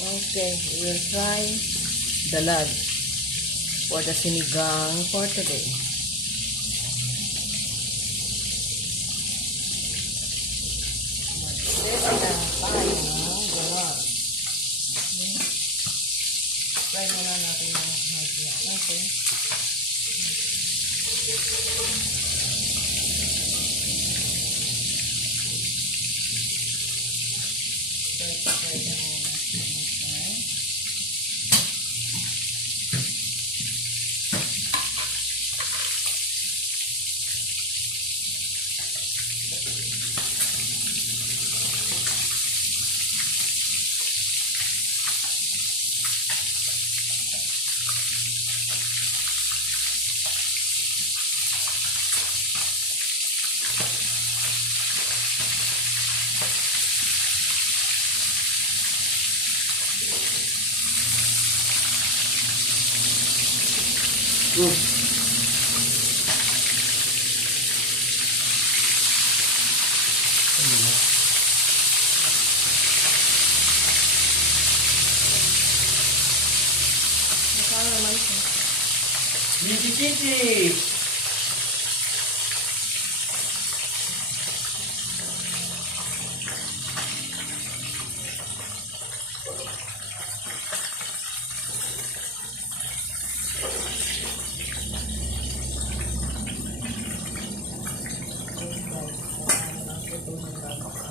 Okay, we will try dalag for the sinigang for today. Mag-set na tayo ng dalag. Okay. Try muna natin yung magiya natin. Try na muna. Gigi.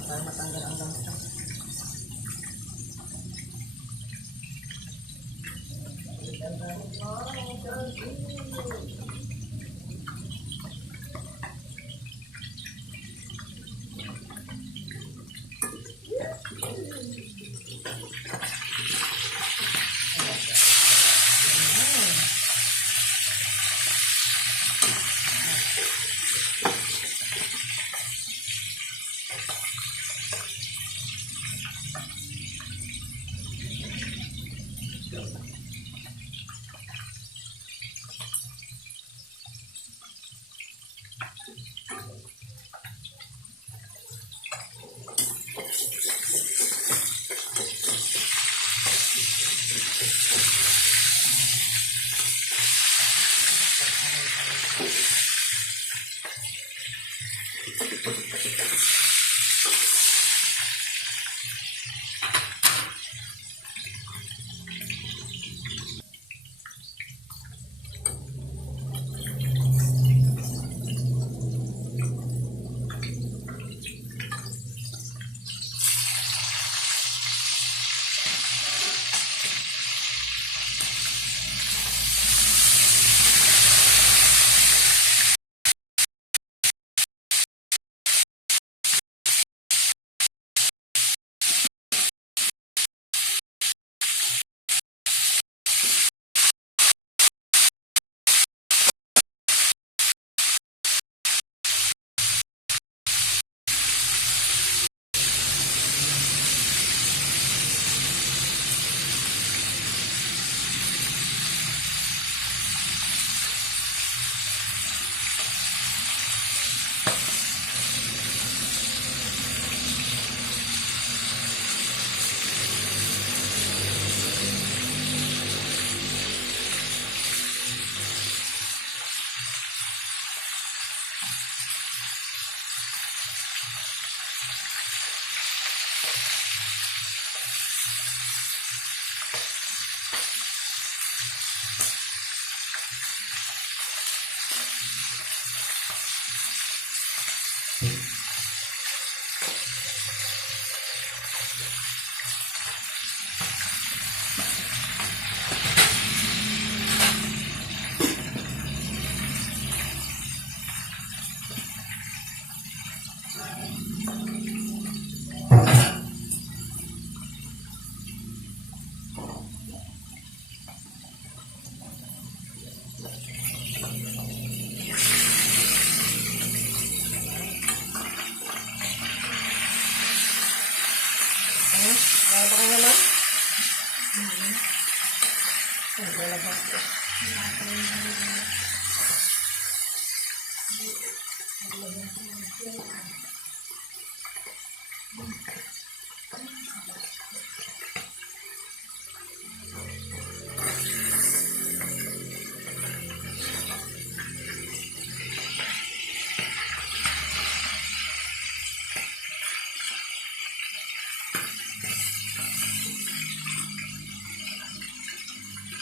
Para matanggal ang lasa.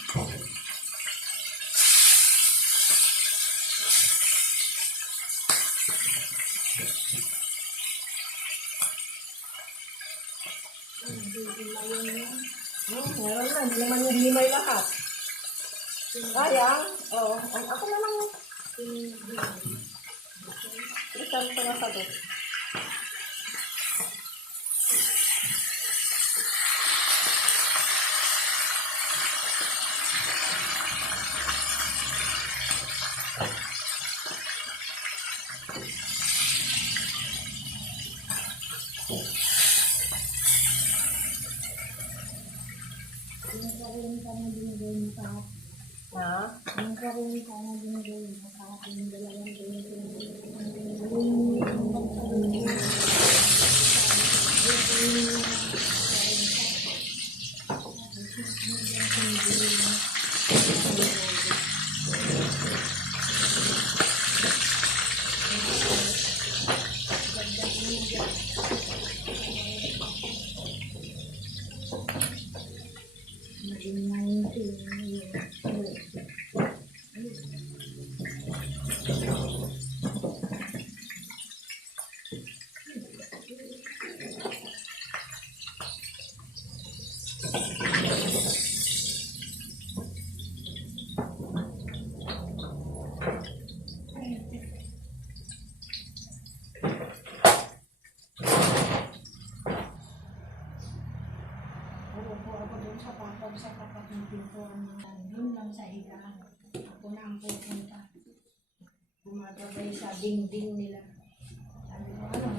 Meron na. Hindi naman yung himay lahat. Sayang. Oo. Ako na lang. Isang ko na sa doon. Ha? Upo ako doon sa papag sa tapat ng pintuan ng doon lang sa higaan. Ako na ang pupunta. Gumagabay sa dingding nila. Sabi ko, ano,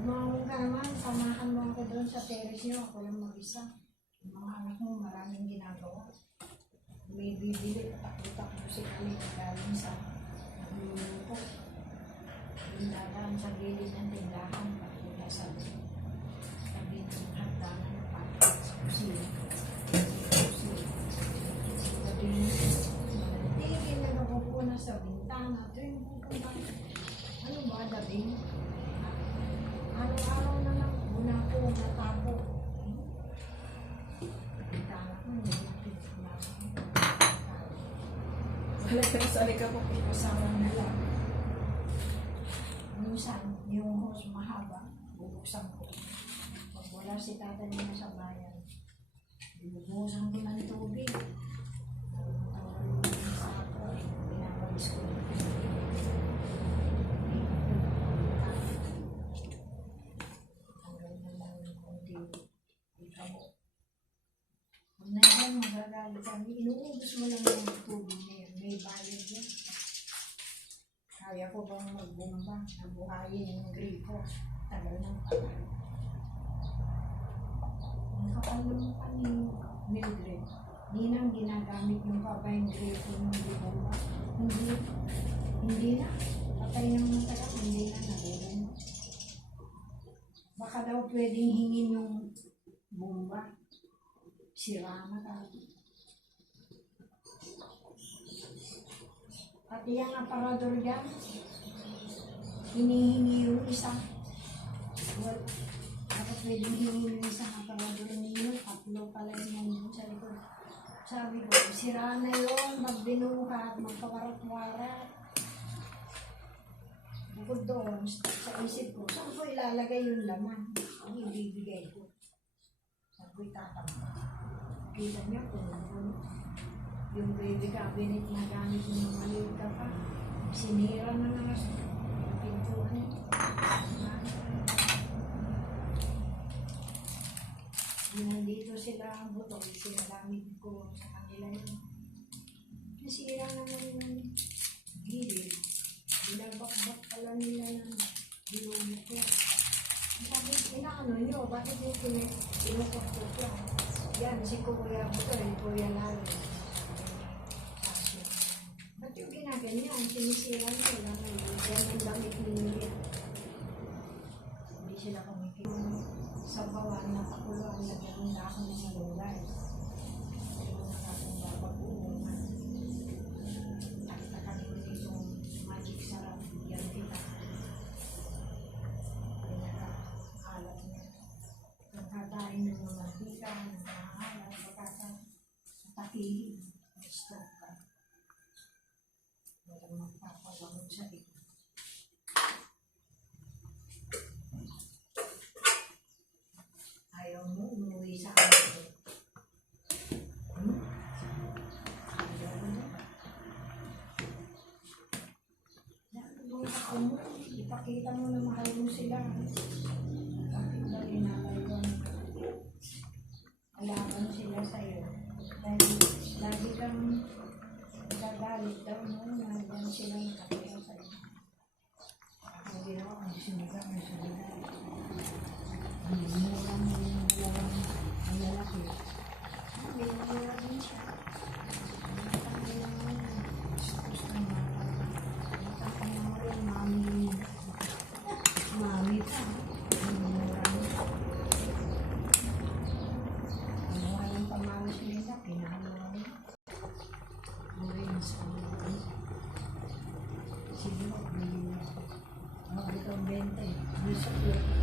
umawang ka naman, samahan mo ako doon sa terrace niyo. Ako lang mag-isa. Yung mga anak mo, maraming ginagawa. May bibili, takbo-takbo si kami galing sa nagluluto. Yung dadaan sa gilid ng tindahan, pagkita sa tabi ng hagdanan ng pagkita sa kusina. Tingin na nakupuna sa bintana. Ito yung pupunta. Ano ba, dabing? Araw-araw na lang, muna ko natapo. Bintana ko, hindi natin sinasama. Sali ka po. Kasama na lang. Minsan, yung hose mahaba, bubuksan ko. Pag wala si tata niya sa bayan, binubusan ko ng tubig. Tawarin mo yung sako, pinapabis ko. Hanggang na lang yung konti, ikabo. Kung na yan, magagalit kami, inuubos mo lang yung tubig na yan, may bayad yan. Kaya ko bang magbumba, nabuhayin yung grifo. Tagal ng tagal. Ang kapal ng mukha ni Mildred. Hindi nang ginagamit yung kabayang grifo ng bumba. Hindi na. Patay ng matagal, hindi na nabubumba. Baka daw pwedeng hingin yung bumba. Sira na tayo. Pati yung aparador dyan, hinihingi yung isa. Well, dapat pwedeng hingin yung isang aparador ninyo, tatlo pala yung nandun sa likod. Sabi ko, sira na yun, magbinuhat, magkawarat-warat. Bukod doon, sa isip ko, saan ko ilalagay yung laman? Ang ibibigay ko. Saan ko itatama? Kita niya kung yung baby cabinet na gamit ng maliit ka pa, sinira na nga yung pintuan. Yung nandito sila ang butol, sinagamit ko sa kanila yun. Nasira naman yung gilid. Binabak-bak pala nila ng bilumit ko. Sabi, inaano nyo, bakit yung pinukot-kot yan? Yan, si Kuya Butol, Kuya Lalo. Ba't yung ginaganyan? Sinisira nyo lang ngayon. Yan ang damit ninyo yan. Hindi sila kumikita. Sa bawan na pakuluan na gano'n na ako ng malunggay. Pero nakakanda pag-uungan. Taktakan ko itong magic sarap. Yan kita. Pinaka-alat niya. Pagkakain ng mga mantika, ng mga alat, pagkakatakihig. pagod sa ito. Ayaw mo umuwi sa akin. Ayaw mo. Nung ako mo, ipakita mo na mahal mo sila. Bakit ba ginagawa mo? Alaban sila sa'yo. Dahil lagi kang gagalit daw mo, nandyan sila nakatira sa'yo. Ako ginawa ang sinigang na sinigang. Ang mura mo yung dalawang ang lalaki. Mura din siya. Ang tangilang mo, gusto ng mata. Ang tangilang mo rin, mami. Mami pa. Ang mura mo. Ang walang pamawas nila, pinahaluan mo. Orange. Sige mo, bili mo. Ito ang 20. Gusto ko.